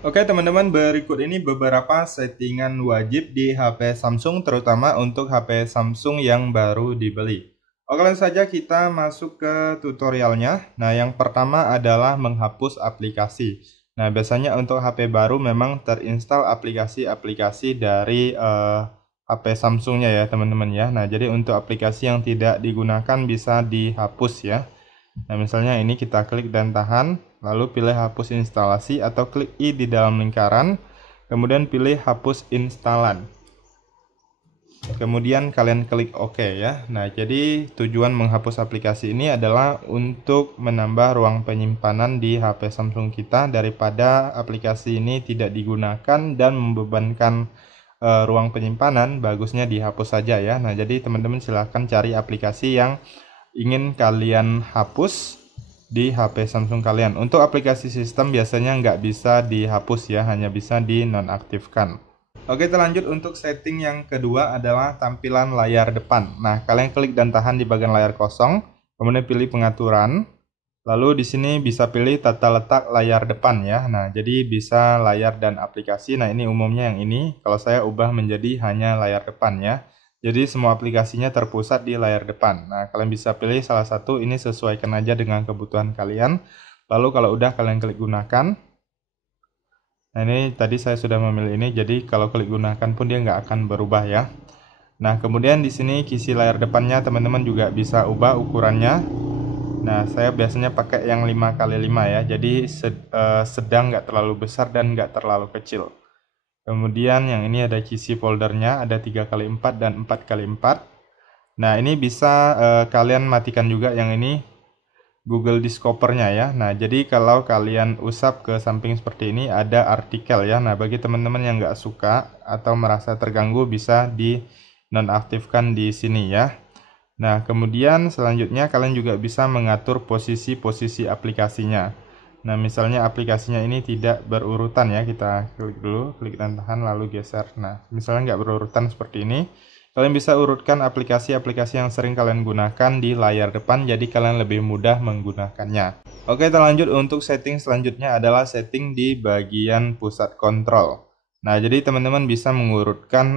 Oke teman-teman, berikut ini beberapa settingan wajib di HP Samsung, terutama untuk HP Samsung yang baru dibeli. Oke, langsung saja kita masuk ke tutorialnya. Nah, yang pertama adalah menghapus aplikasi. Nah, biasanya untuk HP baru memang terinstall aplikasi-aplikasi dari HP Samsungnya ya teman-teman ya. Nah, jadi untuk aplikasi yang tidak digunakan bisa dihapus ya. Nah, misalnya ini kita klik dan tahan, lalu pilih hapus instalasi atau klik I di dalam lingkaran, kemudian pilih hapus instalan. Kemudian kalian klik OK ya. Nah, jadi tujuan menghapus aplikasi ini adalah untuk menambah ruang penyimpanan di HP Samsung kita daripada aplikasi ini tidak digunakan dan membebankan ruang penyimpanan. Bagusnya dihapus saja ya. Nah, jadi teman-teman silahkan cari aplikasi yang ingin kalian hapus di HP Samsung kalian. Untuk aplikasi sistem biasanya nggak bisa dihapus ya, hanya bisa dinonaktifkan. Oke, kita lanjut untuk setting yang kedua adalah tampilan layar depan. Nah, kalian klik dan tahan di bagian layar kosong, kemudian pilih pengaturan. Lalu di sini bisa pilih tata letak layar depan ya. Nah, jadi bisa layar dan aplikasi. Nah, ini umumnya yang ini. Kalau saya ubah menjadi hanya layar depan ya. Jadi semua aplikasinya terpusat di layar depan. Nah, kalian bisa pilih salah satu, ini sesuaikan aja dengan kebutuhan kalian. Lalu kalau udah kalian klik gunakan. Nah, ini tadi saya sudah memilih ini, jadi kalau klik gunakan pun dia nggak akan berubah ya. Nah, kemudian di sini kisi layar depannya teman-teman juga bisa ubah ukurannya. Nah, saya biasanya pakai yang 5x5 ya, jadi sedang nggak terlalu besar dan nggak terlalu kecil. Kemudian yang ini ada kisi foldernya, ada 3x4 dan 4x4. Nah, ini bisa kalian matikan juga yang ini Google Discover-nya ya. Nah, jadi kalau kalian usap ke samping seperti ini ada artikel ya. Nah, bagi teman-teman yang nggak suka atau merasa terganggu bisa dinonaktifkan di sini ya. Nah, kemudian selanjutnya kalian juga bisa mengatur posisi-posisi aplikasinya. Nah, misalnya aplikasinya ini tidak berurutan ya, kita klik dulu, klik dan tahan lalu geser. Nah, misalnya nggak berurutan seperti ini, kalian bisa urutkan aplikasi-aplikasi yang sering kalian gunakan di layar depan, jadi kalian lebih mudah menggunakannya. Oke, kita lanjut untuk setting selanjutnya adalah setting di bagian pusat kontrol. Nah, jadi teman-teman bisa mengurutkan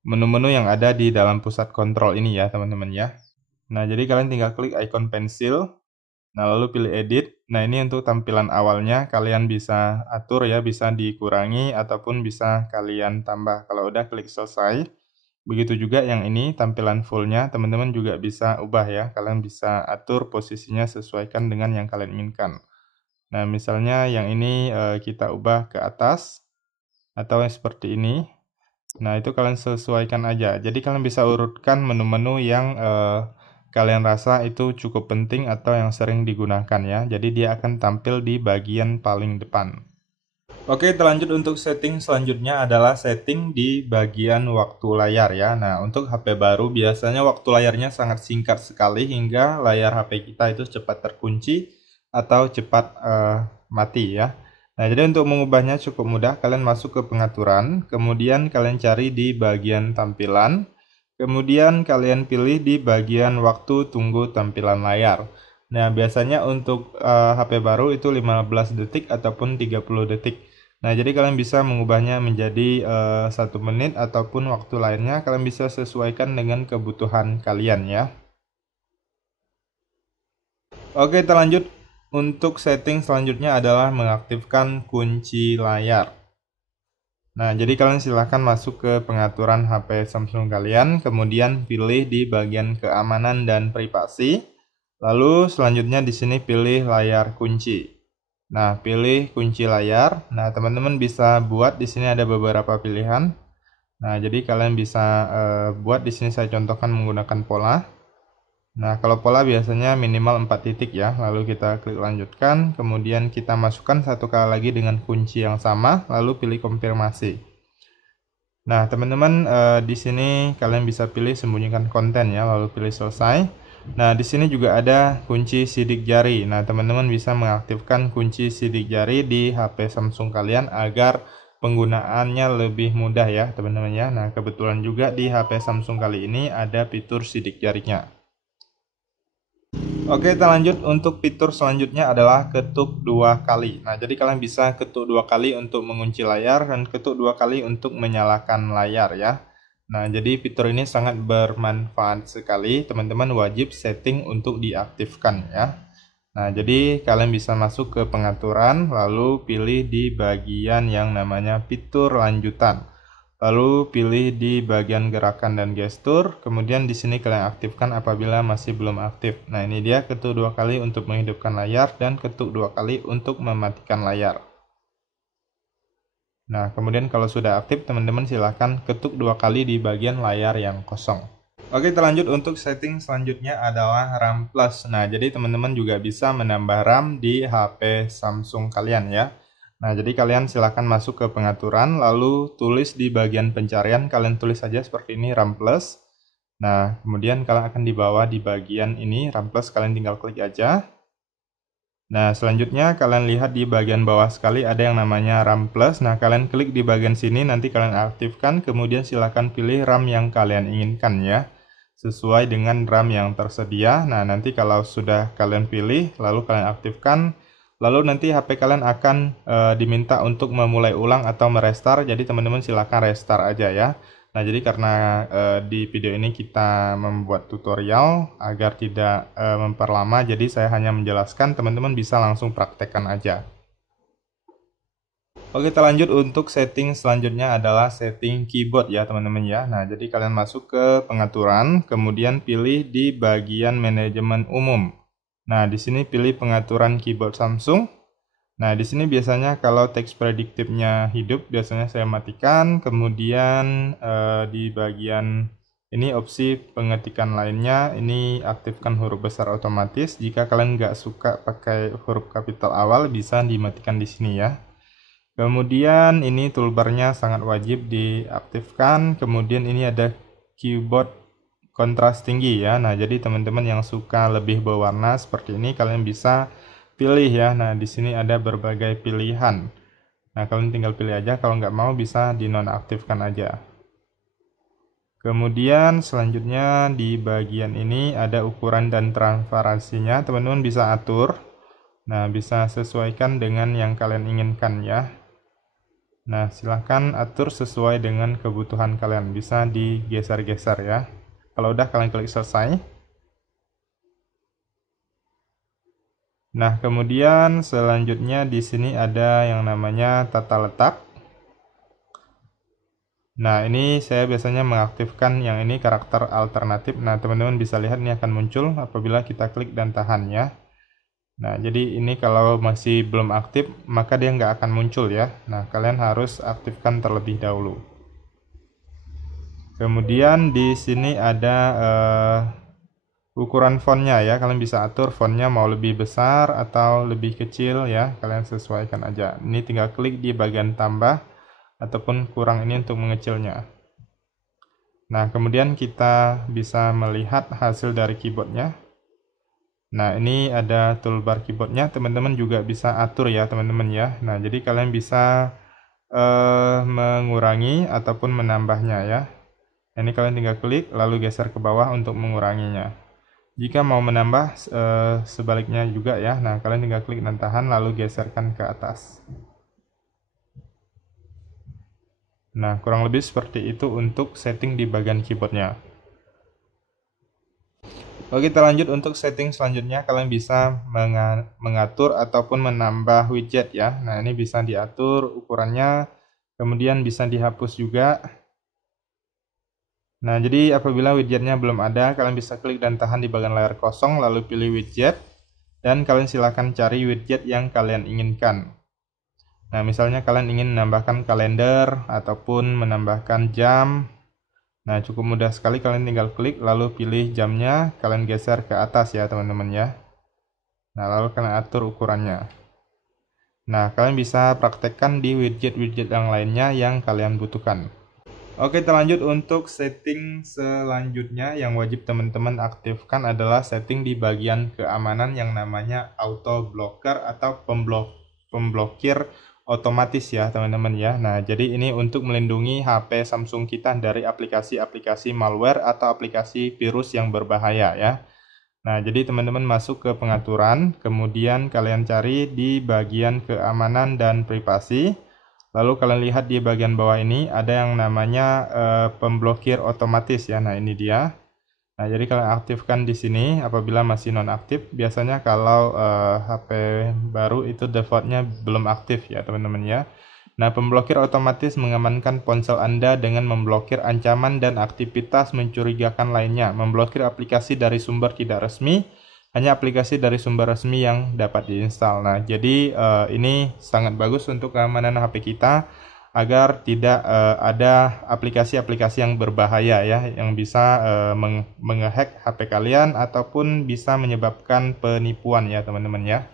menu-menu yang ada di dalam pusat kontrol ini ya teman-teman ya. Nah, jadi kalian tinggal klik icon pensil. Nah, lalu pilih edit. Nah, ini untuk tampilan awalnya kalian bisa atur ya, bisa dikurangi ataupun bisa kalian tambah. Kalau udah klik selesai. Begitu juga yang ini tampilan fullnya teman-teman juga bisa ubah ya. Kalian bisa atur posisinya sesuaikan dengan yang kalian inginkan. Nah, misalnya yang ini kita ubah ke atas atau yang seperti ini. Nah, itu kalian sesuaikan aja. Jadi kalian bisa urutkan menu-menu yang kalian rasa itu cukup penting atau yang sering digunakan ya. Jadi dia akan tampil di bagian paling depan. Oke, terlanjut untuk setting selanjutnya adalah setting di bagian waktu layar ya. Nah, untuk HP baru biasanya waktu layarnya sangat singkat sekali hingga layar HP kita itu cepat terkunci atau cepat mati ya. Nah, jadi untuk mengubahnya cukup mudah, kalian masuk ke pengaturan, kemudian kalian cari di bagian tampilan, kemudian kalian pilih di bagian waktu tunggu tampilan layar. Nah, biasanya untuk HP baru itu 15 detik ataupun 30 detik. Nah, jadi kalian bisa mengubahnya menjadi 1 menit ataupun waktu lainnya, kalian bisa sesuaikan dengan kebutuhan kalian ya. Oke, kita lanjut. Untuk setting selanjutnya adalah mengaktifkan kunci layar. Nah, jadi kalian silahkan masuk ke pengaturan HP Samsung kalian, kemudian pilih di bagian keamanan dan privasi. Lalu selanjutnya di sini pilih layar kunci. Nah, pilih kunci layar. Nah, teman-teman bisa buat di sini ada beberapa pilihan. Nah, jadi kalian bisa buat di sini saya contohkan menggunakan pola. Nah, kalau pola biasanya minimal 4 titik ya. Lalu kita klik lanjutkan, kemudian kita masukkan satu kali lagi dengan kunci yang sama, lalu pilih konfirmasi. Nah, teman-teman di sini kalian bisa pilih sembunyikan konten ya, lalu pilih selesai. Nah, di sini juga ada kunci sidik jari. Nah, teman-teman bisa mengaktifkan kunci sidik jari di HP Samsung kalian agar penggunaannya lebih mudah ya, teman-teman ya. Nah, kebetulan juga di HP Samsung kali ini ada fitur sidik jarinya. Oke, kita lanjut untuk fitur selanjutnya adalah ketuk 2 kali. Nah, jadi kalian bisa ketuk 2 kali untuk mengunci layar dan ketuk 2 kali untuk menyalakan layar ya. Nah, jadi fitur ini sangat bermanfaat sekali. Teman-teman wajib setting untuk diaktifkan ya. Nah, jadi kalian bisa masuk ke pengaturan, lalu pilih di bagian yang namanya fitur lanjutan. Lalu pilih di bagian gerakan dan gestur, kemudian di sini kalian aktifkan apabila masih belum aktif. Nah, ini dia ketuk 2 kali untuk menghidupkan layar dan ketuk 2 kali untuk mematikan layar. Nah, kemudian kalau sudah aktif, teman-teman silahkan ketuk 2 kali di bagian layar yang kosong. Oke, kita lanjut untuk setting selanjutnya adalah RAM Plus. Nah, jadi teman-teman juga bisa menambah RAM di HP Samsung kalian ya. Nah, jadi kalian silahkan masuk ke pengaturan, lalu tulis di bagian pencarian, kalian tulis saja seperti ini RAM Plus. Nah, kemudian kalian akan dibawa di bagian ini, RAM Plus, kalian tinggal klik aja. Nah, selanjutnya kalian lihat di bagian bawah sekali ada yang namanya RAM Plus. Nah, kalian klik di bagian sini, nanti kalian aktifkan, kemudian silahkan pilih RAM yang kalian inginkan ya, sesuai dengan RAM yang tersedia. Nah, nanti kalau sudah kalian pilih, lalu kalian aktifkan, lalu nanti HP kalian akan diminta untuk memulai ulang atau merestart. Jadi teman-teman silahkan restart aja ya. Nah, jadi karena di video ini kita membuat tutorial agar tidak memperlama, jadi saya hanya menjelaskan, teman-teman bisa langsung praktekkan aja. Oke, kita lanjut untuk setting selanjutnya adalah setting keyboard ya teman-teman ya. Nah, jadi kalian masuk ke pengaturan, kemudian pilih di bagian manajemen umum. Nah, di sini pilih pengaturan keyboard Samsung. Nah, di sini biasanya kalau teks prediktifnya hidup, biasanya saya matikan. Kemudian di bagian ini opsi pengetikan lainnya, ini aktifkan huruf besar otomatis. Jika kalian nggak suka pakai huruf kapital awal, bisa dimatikan di sini ya. Kemudian ini toolbarnya sangat wajib diaktifkan. Kemudian ini ada keyboard kontras tinggi ya. Nah, jadi teman-teman yang suka lebih berwarna seperti ini kalian bisa pilih ya. Nah, di sini ada berbagai pilihan. Nah, kalian tinggal pilih aja. Kalau nggak mau bisa dinonaktifkan aja. Kemudian selanjutnya di bagian ini ada ukuran dan transparansinya. Teman-teman bisa atur. Nah, bisa sesuaikan dengan yang kalian inginkan ya. Nah, silahkan atur sesuai dengan kebutuhan kalian. Bisa digeser-geser ya. Kalau udah kalian klik selesai. Nah, kemudian selanjutnya di sini ada yang namanya tata letak. Nah, ini saya biasanya mengaktifkan yang ini karakter alternatif. Nah, teman-teman bisa lihat ini akan muncul apabila kita klik dan tahan ya. Nah, jadi ini kalau masih belum aktif, maka dia nggak akan muncul ya. Nah, kalian harus aktifkan terlebih dahulu. Kemudian di sini ada ukuran fontnya ya. Kalian bisa atur fontnya mau lebih besar atau lebih kecil ya. Kalian sesuaikan aja. Ini tinggal klik di bagian tambah ataupun kurang ini untuk mengecilnya. Nah, kemudian kita bisa melihat hasil dari keyboardnya. Nah, ini ada toolbar keyboardnya, teman-teman juga bisa atur ya teman-teman ya. Nah, jadi kalian bisa mengurangi ataupun menambahnya ya. Ini kalian tinggal klik lalu geser ke bawah untuk menguranginya. Jika mau menambah sebaliknya juga ya. Nah, kalian tinggal klik dan tahan lalu geserkan ke atas. Nah, kurang lebih seperti itu untuk setting di bagian keyboardnya. Oke, kita lanjut untuk setting selanjutnya. Kalian bisa mengatur ataupun menambah widget ya. Nah, ini bisa diatur ukurannya, kemudian bisa dihapus juga. Nah, jadi apabila widgetnya belum ada, kalian bisa klik dan tahan di bagian layar kosong, lalu pilih widget, dan kalian silakan cari widget yang kalian inginkan. Nah, misalnya kalian ingin menambahkan kalender ataupun menambahkan jam. Nah, cukup mudah sekali, kalian tinggal klik lalu pilih jamnya, kalian geser ke atas ya teman-teman ya. Nah, lalu kalian atur ukurannya. Nah, kalian bisa praktekkan di widget-widget yang lainnya yang kalian butuhkan. Oke, kita lanjut untuk setting selanjutnya yang wajib teman-teman aktifkan adalah setting di bagian keamanan yang namanya auto blocker atau pemblokir otomatis ya teman-teman ya. Nah, jadi ini untuk melindungi HP Samsung kita dari aplikasi-aplikasi malware atau aplikasi virus yang berbahaya ya. Nah, jadi teman-teman masuk ke pengaturan, kemudian kalian cari di bagian keamanan dan privasi. Lalu kalian lihat di bagian bawah ini ada yang namanya pemblokir otomatis ya. Nah, ini dia. Nah, jadi kalian aktifkan di sini apabila masih nonaktif. Biasanya kalau HP baru itu defaultnya belum aktif ya, teman-teman ya. Nah, pemblokir otomatis mengamankan ponsel Anda dengan memblokir ancaman dan aktivitas mencurigakan lainnya. Memblokir aplikasi dari sumber tidak resmi, hanya aplikasi dari sumber resmi yang dapat diinstal. Nah, jadi ini sangat bagus untuk keamanan HP kita agar tidak ada aplikasi-aplikasi yang berbahaya ya, yang bisa menghack HP kalian ataupun bisa menyebabkan penipuan ya, teman-teman ya.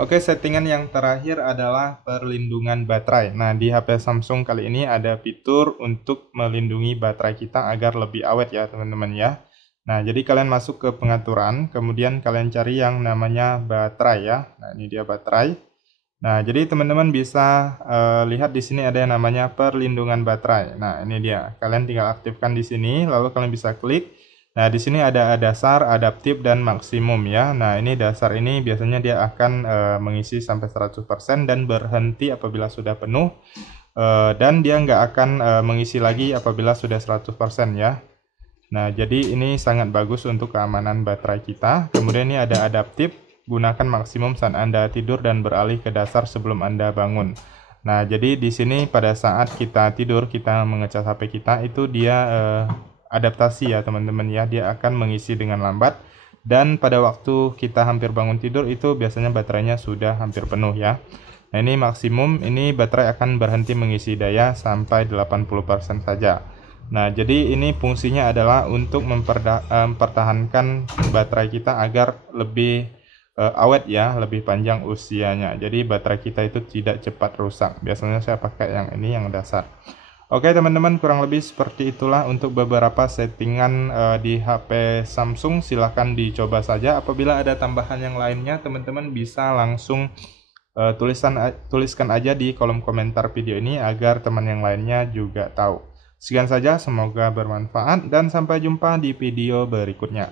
Oke, settingan yang terakhir adalah perlindungan baterai. Nah, di HP Samsung kali ini ada fitur untuk melindungi baterai kita agar lebih awet ya, teman-teman ya. Nah, jadi kalian masuk ke pengaturan, kemudian kalian cari yang namanya baterai ya. Nah, ini dia baterai. Nah, jadi teman-teman bisa lihat di sini ada yang namanya perlindungan baterai. Nah, ini dia. Kalian tinggal aktifkan di sini, lalu kalian bisa klik. Nah, di sini ada dasar, adaptif, dan maksimum ya. Nah, ini dasar ini biasanya dia akan mengisi sampai 100% dan berhenti apabila sudah penuh. Dan dia nggak akan mengisi lagi apabila sudah 100% ya. Nah, jadi ini sangat bagus untuk keamanan baterai kita. Kemudian ini ada adaptif, gunakan maksimum saat Anda tidur dan beralih ke dasar sebelum Anda bangun. Nah, jadi di sini pada saat kita tidur, kita mengecas HP kita, itu dia adaptasi ya teman-teman ya, dia akan mengisi dengan lambat dan pada waktu kita hampir bangun tidur itu biasanya baterainya sudah hampir penuh ya. Nah, ini maksimum, ini baterai akan berhenti mengisi daya sampai 80% saja. Nah, jadi ini fungsinya adalah untuk mempertahankan baterai kita agar lebih awet ya, lebih panjang usianya. Jadi baterai kita itu tidak cepat rusak. Biasanya saya pakai yang ini, yang dasar. Oke teman-teman, kurang lebih seperti itulah untuk beberapa settingan di HP Samsung. Silahkan dicoba saja. Apabila ada tambahan yang lainnya, teman-teman bisa langsung tuliskan aja di kolom komentar video ini agar teman yang lainnya juga tahu. Sekian saja, semoga bermanfaat dan sampai jumpa di video berikutnya.